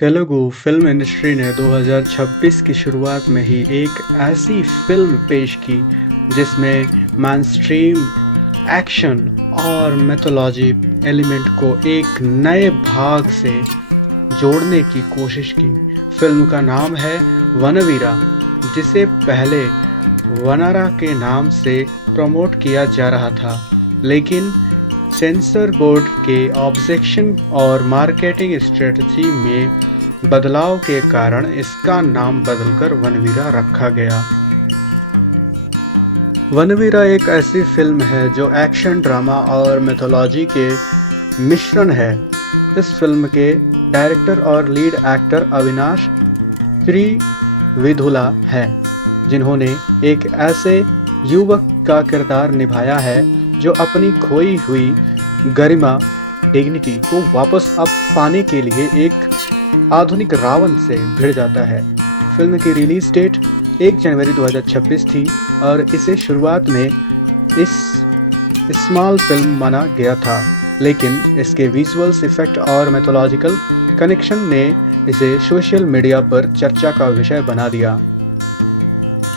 Telugu film industry ने 2026 की शुरुआत में ही एक ऐसी फिल्म पेश की जिसमें mainstream एक्शन और मैथोलॉजी एलिमेंट को एक नए भाग से जोड़ने की कोशिश की। फिल्म का नाम है वनवीरा, जिसे पहले वनारा के नाम से प्रमोट किया जा रहा था, लेकिन सेंसर बोर्ड के ऑब्जेक्शन और मार्केटिंग स्ट्रेटजी में बदलाव के कारण इसका नाम बदलकर वनवीरा रखा गया। वनवीरा एक ऐसी फिल्म है जो एक्शन, ड्रामा और मैथोलॉजी के मिश्रण है। इस फिल्म के डायरेक्टर और लीड एक्टर अविनाश त्रिविधुला हैं, जिन्होंने एक ऐसे युवक का किरदार निभाया है जो अपनी खोई हुई गरिमा, डिग्निटी को वापस अब पाने के लिए एक आधुनिक रावण से भिड़ जाता है। फिल्म की रिलीज डेट 1 जनवरी 2026 थी और इसे शुरुआत में इस स्मॉल फिल्म माना गया था, लेकिन इसके विजुअल्स इफेक्ट और मैथोलॉजिकल कनेक्शन ने इसे सोशल मीडिया पर चर्चा का विषय बना दिया।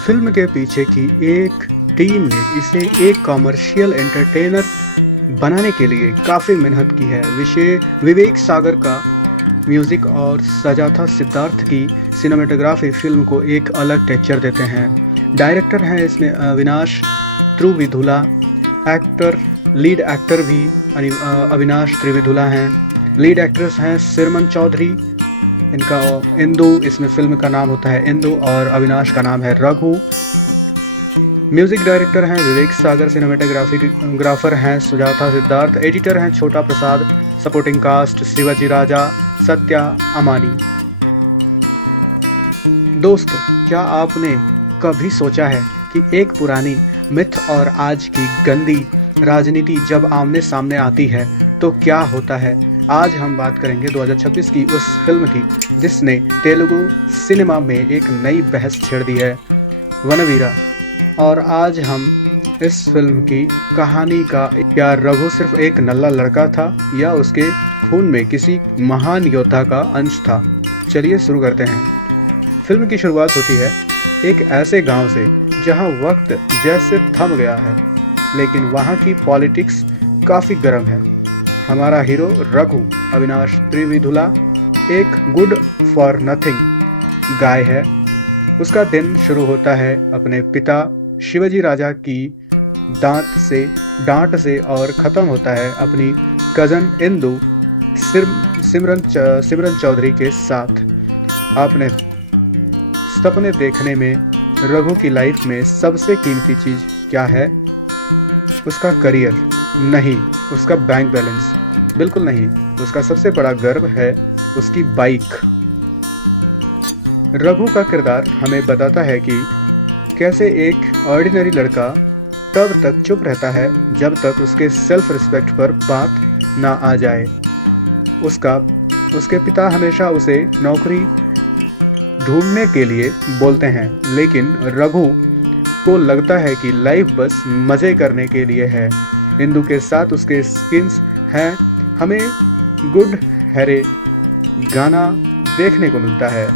फिल्म के पीछे की एक टीम ने इसे एक कमर्शियल एंटरटेनर बनाने के लिए काफ़ी मेहनत की है। विषय विवेक सागर का म्यूजिक और सजाथा सिद्धार्थ की सिनेमेटोग्राफी फिल्म को एक अलग टेक्सचर देते हैं। डायरेक्टर हैं इसमें अविनाश त्रिविधुला, लीड एक्टर भी अविनाश त्रिविधुला हैं। लीड एक्ट्रेस हैं सिमरन चौधरी, इनका इंदु, इसमें फिल्म का नाम होता है इंदु, और अविनाश का नाम है रघु। म्यूजिक डायरेक्टर हैं विवेक सागर, सिनेमेटोग्राफर हैं सुजाता सिद्धार्थ, एडिटर हैं छोटा प्रसाद, सपोर्टिंग कास्ट शिवाजी राजा, सत्या अमानी। दोस्तों, क्या आपने कभी सोचा है कि एक पुरानी मिथ और आज की गंदी राजनीति जब आमने सामने आती है तो क्या होता है? आज हम बात करेंगे 2026 की उस फिल्म की जिसने तेलुगु सिनेमा में एक नई बहस छेड़ दी है, वनवीरा। और आज हम इस फिल्म की कहानी का, क्या रघु सिर्फ एक नल्ला लड़का था या उसके खून में किसी महान योद्धा का अंश था? चलिए शुरू करते हैं। फिल्म की शुरुआत होती है एक ऐसे गांव से जहां वक्त जैसे थम गया है, लेकिन वहां की पॉलिटिक्स काफ़ी गर्म है। हमारा हीरो रघु अविनाश त्रिविधुला एक गुड फॉर नथिंग गाय है। उसका दिन शुरू होता है अपने पिता शिवाजी राजा की डांट से और ख़त्म होता है अपनी कज़न इंदु सिमरन चौधरी के साथ। आपने सपने देखने में रघु की लाइफ में सबसे कीमती चीज़ क्या है? उसका करियर नहीं, उसका बैंक बैलेंस बिल्कुल नहीं, उसका सबसे बड़ा गर्व है उसकी बाइक। रघु का किरदार हमें बताता है कि कैसे एक ऑर्डिनरी लड़का तब तक चुप रहता है जब तक उसके सेल्फ रिस्पेक्ट पर बात ना आ जाए। उसके पिता हमेशा उसे नौकरी ढूंढने के लिए बोलते हैं, लेकिन रघु को लगता है कि लाइफ बस मज़े करने के लिए है। इंदु के साथ उसके स्किन्स हैं। हमें गुड हैरे गाना देखने को मिलता है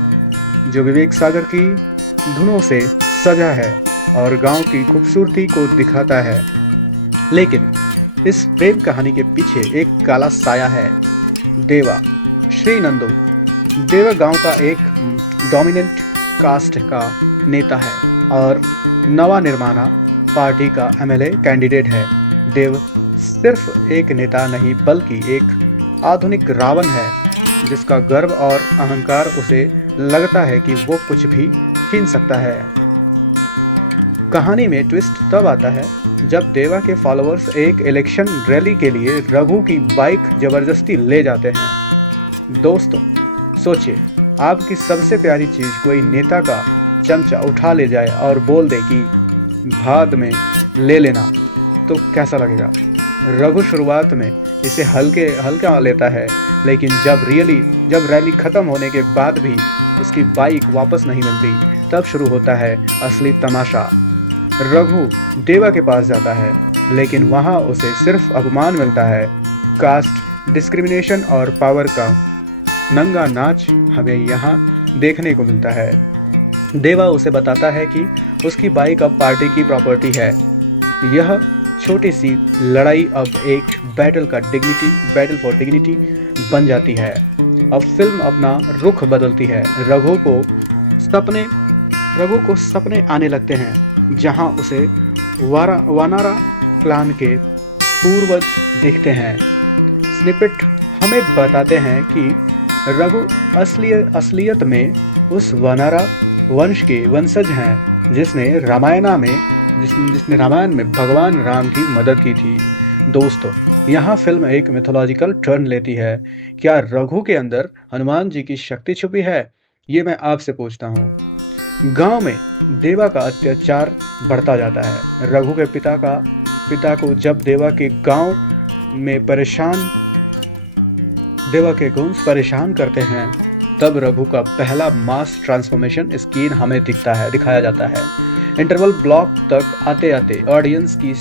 जो विवेक सागर की धुनों से सजा है और गांव की खूबसूरती को दिखाता है, लेकिन इस प्रेम कहानी के पीछे एक काला साया है। देवा श्री नंदू देवा गांव का एक डोमिनेंट कास्ट का नेता है और नवा निर्माणा पार्टी का एमएलए कैंडिडेट है। देव सिर्फ एक नेता नहीं बल्कि एक आधुनिक रावण है जिसका गर्व और अहंकार उसे लगता है कि वो कुछ भी छीन सकता है। कहानी में ट्विस्ट तब आता है जब देवा के फॉलोअर्स एक इलेक्शन रैली के लिए रघु की बाइक जबरदस्ती ले जाते हैं। दोस्तों, सोचिए, आपकी सबसे प्यारी चीज़ कोई नेता का चमचा उठा ले जाए और बोल दे कि बाद में ले लेना, तो कैसा लगेगा? रघु शुरुआत में इसे हल्का लेता है, लेकिन जब रैली खत्म होने के बाद भी उसकी बाइक वापस नहीं मिलती, तब शुरू होता है असली तमाशा। रघु देवा के पास जाता है, लेकिन वहाँ उसे सिर्फ अपमान मिलता है। कास्ट डिस्क्रिमिनेशन और पावर का नंगा नाच हमें यहाँ देखने को मिलता है। देवा उसे बताता है कि उसकी बाइक अब पार्टी की प्रॉपर्टी है। यह छोटी सी लड़ाई अब एक बैटल फॉर डिग्निटी बन जाती है। अब फिल्म अपना रुख बदलती है। रघु को सपने आने लगते हैं जहां उसे वानारा क्लान के पूर्वज दिखते हैं। स्निपेट हमें बताते हैं कि रघु असलियत में उस वानारा वंश के वंशज हैं जिसने रामायण में भगवान राम की मदद की थी। दोस्तों, यहाँ फिल्म एक मिथोलॉजिकल टर्न लेती है। क्या रघु के अंदर हनुमान जी की शक्ति छुपी है? ये मैं आपसे पूछता हूँ। गांव में देवा का अत्याचार बढ़ता जाता है। रघु के पिता को जब देवा के गुंस परेशान करते हैं, तब रघु का पहला मास ट्रांसफॉर्मेशन स्क्रीन हमें दिखाया जाता है। इंटरवल ब्लॉक तक आते आते ऑडियंस की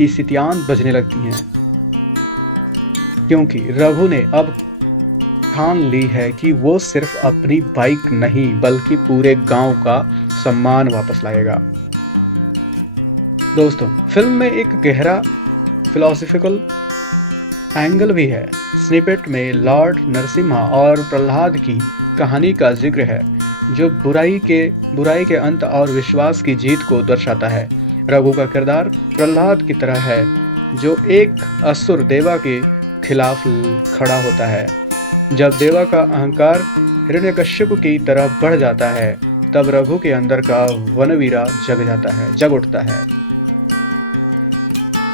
सीटियां बजने लगती हैं, क्योंकि रघु ने अब ठान ली है कि वो सिर्फ अपनी बाइक नहीं बल्कि पूरे गांव का सम्मान वापस लाएगा। दोस्तों, फिल्म में एक गहरा फिलोसॉफिकल एंगल भी है। स्निपेट में लॉर्ड नरसिम्हा और प्रहलाद की कहानी का जिक्र है, जो बुराई के अंत और विश्वास की जीत को दर्शाता है। रघु का किरदार प्रहलाद की तरह है, जो एक असुर देवा के खिलाफ खड़ा होता है। जब देवा का अहंकार हिरण्यकश्यप की तरह बढ़ जाता है, तब रघु के अंदर का वनवीरा जग उठता है।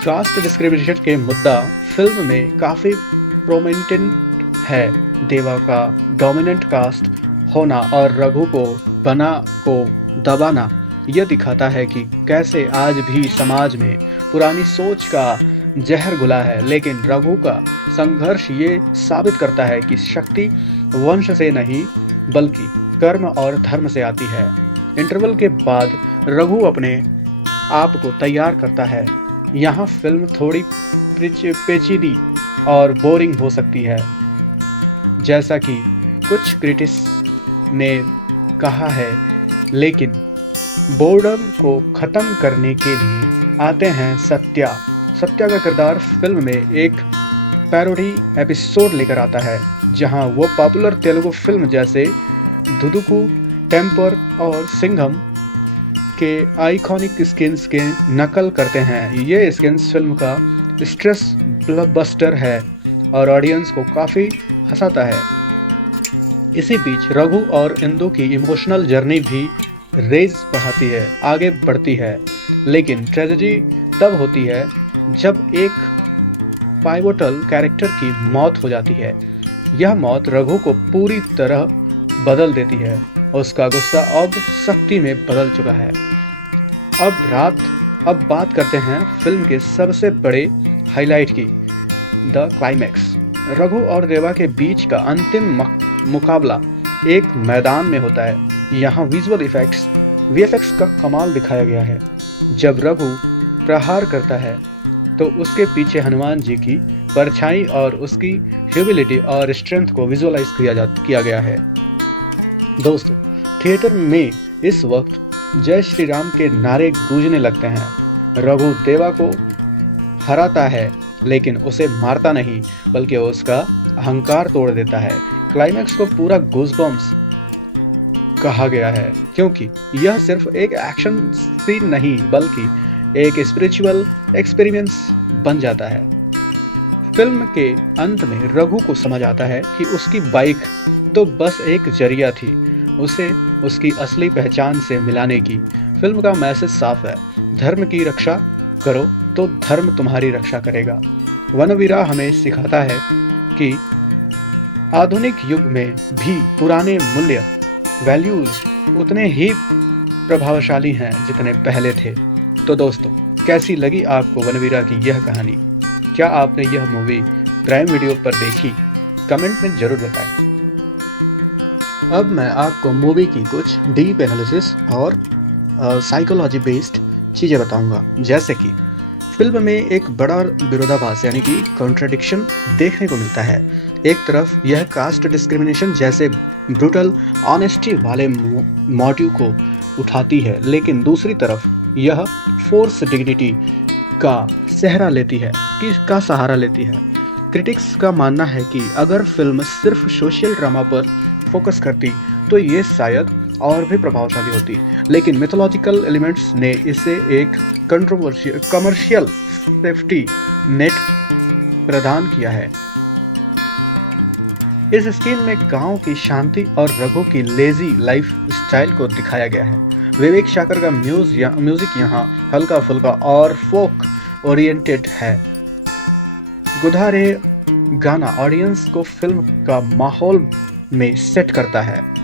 कास्ट डिस्क्रिमिनेशन के मुद्दा फिल्म में काफी प्रोमिनेंट है। देवा का डोमिनेंट कास्ट होना और रघु को दबाना यह दिखाता है कि कैसे आज भी समाज में पुरानी सोच का जहर घुला है। लेकिन रघु का संघर्ष ये साबित करता है कि शक्ति वंश से नहीं बल्कि कर्म और धर्म से आती है। इंटरवल के बाद रघु अपने आप को तैयार करता है। यहाँ फिल्म थोड़ी पेचीदी और बोरिंग हो सकती है, जैसा कि कुछ क्रिटिक्स ने कहा है, लेकिन बोर्डम को खत्म करने के लिए आते हैं सत्या का किरदार फिल्म में एक पैरोडी एपिसोड लेकर आता है, जहां वो पॉपुलर तेलुगु फिल्म जैसे दुदुकू, टेम्पर और सिंघम के आइकॉनिक स्किन्स के नकल करते हैं। ये स्किन्स फिल्म का स्ट्रेस ब्लॉकबस्टर है और ऑडियंस को काफ़ी हंसाता है। इसी बीच रघु और इंदु की इमोशनल जर्नी भी आगे बढ़ती है, लेकिन ट्रेजेडी तब होती है जब एक पाइवोटल कैरेक्टर की मौत हो जाती है। यह मौत रघु को पूरी तरह बदल देती है। उसका गुस्सा अब शक्ति में बदल चुका है। अब बात करते हैं फिल्म के सबसे बड़े हाइलाइट की, द क्लाइमैक्स। रघु और देवा के बीच का अंतिम मुकाबला एक मैदान में होता है। यहाँ विजुअल वीएफएक्स का कमाल दिखाया गया है। जब रघु प्रहार करता है तो उसके पीछे हनुमान जी की परछाई और उसकी ह्यूमिलिटी और स्ट्रेंथ को विजुअलाइज किया गया है। दोस्तों, थिएटर में इस वक्त जय श्री राम के नारे गूंजने लगते हैं। रघु देवा को हराता है, लेकिन उसे मारता नहीं बल्कि उसका अहंकार तोड़ देता है। क्लाइमैक्स को पूरा गूज़बम्प्स कहा गया है, क्योंकि यह सिर्फ एक एक्शन सीन नहीं बल्कि एक स्पिरिचुअल एक्सपीरियंस बन जाता है। फिल्म के अंत में रघु को समझ आता है कि उसकी बाइक तो बस एक जरिया थी, उसे उसकी असली पहचान से मिलाने की। फिल्म का मैसेज साफ है, धर्म की रक्षा करो तो धर्म तुम्हारी रक्षा करेगा। वनवीरा हमें सिखाता है कि आधुनिक युग में भी पुराने मूल्य वैल्यूज उतने ही प्रभावशाली हैं जितने पहले थे। तो दोस्तों, कैसी लगी आपको वनवीरा की यह कहानी? क्या आपने यह मूवी प्राइम वीडियो पर देखी? कमेंट में जरूर बताएं। अब मैं आपको मूवी की कुछ डीप एनालिसिस और साइकोलॉजी बेस्ड चीज़ें बताऊंगा। जैसे कि फिल्म में एक बड़ा विरोधाभास यानी कि कॉन्ट्रडिक्शन देखने को मिलता है। एक तरफ यह कास्ट डिस्क्रिमिनेशन जैसे ब्रूटल ऑनेस्टी वाले मोटिव को उठाती है, लेकिन दूसरी तरफ यह फोर्स डिग्निटी का सहारा लेती है। क्रिटिक्स का मानना है कि अगर फिल्म सिर्फ सोशल ड्रामा पर फोकस करती तो ये शायद और भी प्रभावशाली होती, लेकिन मिथोलॉजिकल एलिमेंट्स ने इसे एक कमर्शियल सेफ्टी नेट प्रदान किया है। इस स्क्रीन में गांव की शांति और रघु की लेजी लाइफ स्टाइल को दिखाया गया है। विवेक शाकर का म्यूजिक यहाँ हल्का फुल्का और फोक ओरिएंटेड है। गुधारे गाना ऑडियंस को फिल्म का माहौल में सेट करता है।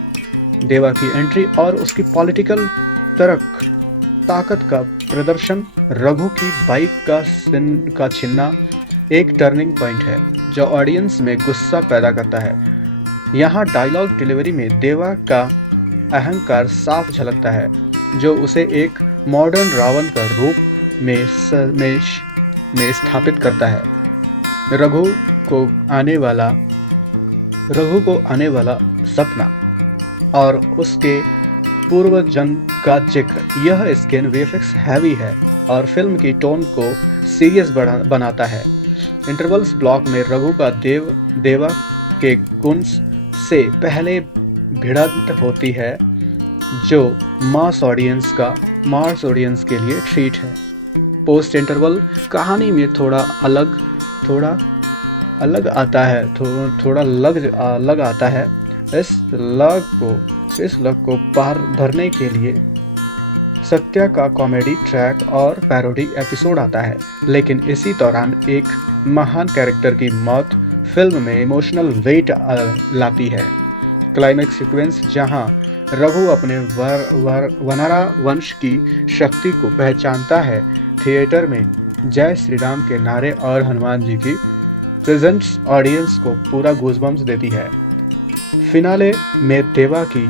देवा की एंट्री और उसकी पॉलिटिकल ताकत का प्रदर्शन, रघु की बाइक का छीनना एक टर्निंग पॉइंट है जो ऑडियंस में गुस्सा पैदा करता है। यहाँ डायलॉग डिलीवरी में देवा का अहंकार साफ झलकता है, जो उसे एक मॉडर्न रावण का रूप में स्थापित करता है। रघु को आने वाला सपना और उसके पूर्व जन्म का जिक्र। यह स्क्रीन वीएफएक्स हैवी है और फिल्म की टोन को सीरियस बनाता है। इंटरवल्स ब्लॉक में रघु का देवा के कुंज से पहले भिड़ंत होती है, जो मास ऑडियंस के लिए ट्रीट है। पोस्ट इंटरवल कहानी में थोड़ा अलग आता है। इस लग को पार धरने के लिए सत्या का कॉमेडी ट्रैक और पैरोडी एपिसोड आता है, लेकिन इसी दौरान एक महान कैरेक्टर की मौत फिल्म में इमोशनल वेट लाती है। क्लाइमैक्स सीक्वेंस जहां रघु अपने वनरा वंश की शक्ति को पहचानता है, थिएटर में जय श्री राम के नारे और हनुमान जी की प्रेजेंस ऑडियंस को पूरा गूज़बम्स देती है। फिनाले में देवा की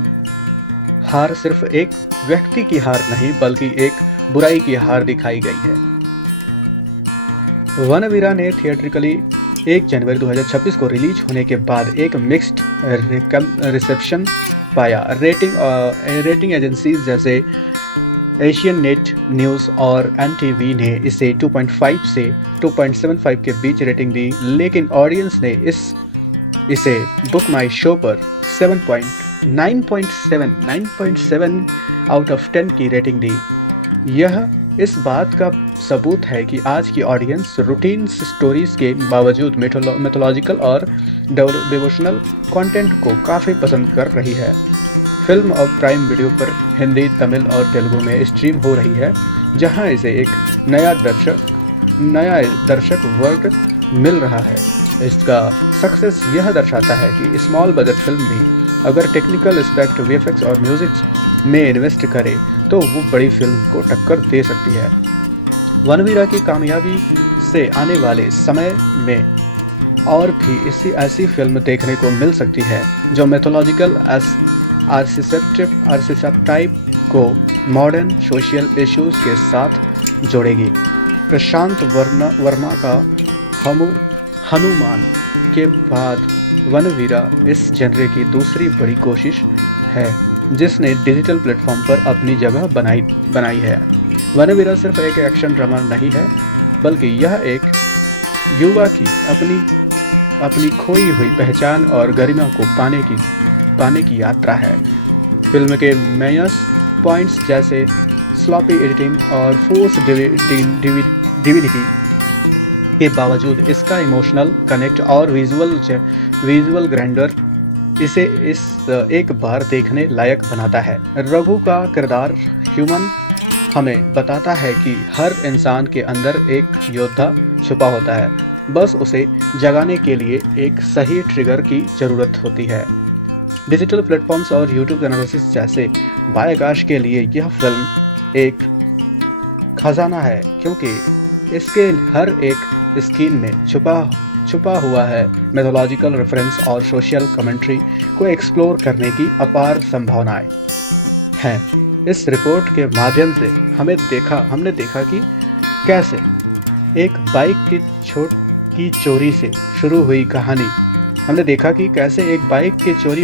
हार सिर्फ एक व्यक्ति की हार नहीं, बल्कि एक बुराई की हार दिखाई गई है। वनवीरा ने थिएट्रिकली 1 जनवरी 2026 को रिलीज होने के बाद एक मिक्स्ड रिसेप्शन पाया। रेटिंग एजेंसीज जैसे एशियन नेट न्यूज़ और एनटीवी ने इसे 2.5 से 2.75 के बीच रेटिंग दी, लेकिन ऑडियंस ने इसे बुक माई शो पर 9.7 आउट ऑफ 10 की रेटिंग दी। यह इस बात का सबूत है कि आज की ऑडियंस रूटीन स्टोरीज के बावजूद मिथोलॉजिकल और डिवोशनल कंटेंट को काफ़ी पसंद कर रही है। फिल्म अब प्राइम वीडियो पर हिंदी, तमिल और तेलुगु में स्ट्रीम हो रही है, जहां इसे एक नया दर्शक वर्ग मिल रहा है। इसका सक्सेस यह दर्शाता है कि स्मॉल बजट फिल्म भी अगर टेक्निकल एस्पेक्ट, वीएफएक्स और म्यूजिक में इन्वेस्ट करे तो वो बड़ी फिल्म को टक्कर दे सकती है। वनवीरा की कामयाबी से आने वाले समय में और भी ऐसी फिल्म देखने को मिल सकती है जो मैथोलॉजिकल आर्किटेक्टाइप को मॉडर्न सोशल इश्यूज के साथ जोड़ेगी। प्रशांत वर्मा का हनुमान के बाद वनवीरा इस जनरे की दूसरी बड़ी कोशिश है जिसने डिजिटल प्लेटफॉर्म पर अपनी जगह बनाई है। वनवीरा सिर्फ एक एक्शन ड्रामा नहीं है, बल्कि यह एक युवा की अपनी खोई हुई पहचान और गरिमा को पाने की यात्रा है। फिल्म के माइनस पॉइंट्स जैसे स्लॉपी एडिटिंग और फोर्स डिविनिटी के बावजूद इसका इमोशनल कनेक्ट और विजुअल ग्रैंडर इसे एक बार देखने लायक बनाता है। रघु का किरदार ह्यूमन हमें बताता है कि हर इंसान के अंदर एक योद्धा छुपा होता है, बस उसे जगाने के लिए एक सही ट्रिगर की ज़रूरत होती है। डिजिटल प्लेटफॉर्म्स और यूट्यूब एनालिसिस जैसे बायकाश के लिए यह फिल्म एक खजाना है, क्योंकि इसके हर एक स्क्रीन में छुपा हुआ है मैथोलॉजिकल रेफरेंस और सोशल कमेंट्री को एक्सप्लोर करने की अपार संभावनाएं हैं। इस रिपोर्ट के माध्यम से हमने देखा कि कैसे एक बाइक की चोरी से शुरू हुई कहानी। हमने देखा कि कैसे एक बाइक के चोरी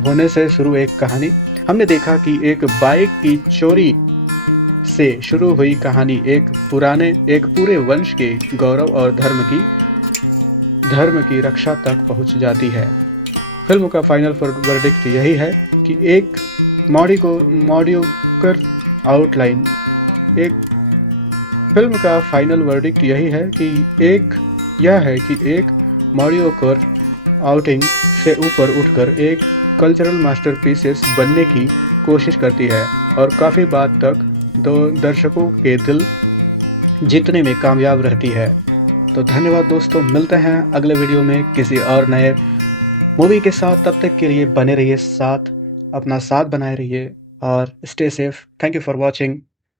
होने से शुरू एक कहानी। हमने देखा कि एक बाइक की चोरी से शुरू हुई कहानी एक पूरे वंश के गौरव और धर्म की रक्षा तक पहुंच जाती है। फिल्म का फाइनल वर्डिक्ट यही है कि एक मॉडियोकर आउटलाइन एक फिल्म का फाइनल वर्डिक्ट यही है कि एक मॉडियोकर आउटिंग से ऊपर उठकर एक कल्चरल मास्टरपीसेस बनने की कोशिश करती है और काफ़ी बात तक दर्शकों के दिल जीतने में कामयाब रहती है। तो धन्यवाद दोस्तों, मिलते हैं अगले वीडियो में किसी और नए मूवी के साथ। तब तक के लिए बने रहिए अपना साथ बनाए रहिए और stay safe. Thank you for watching.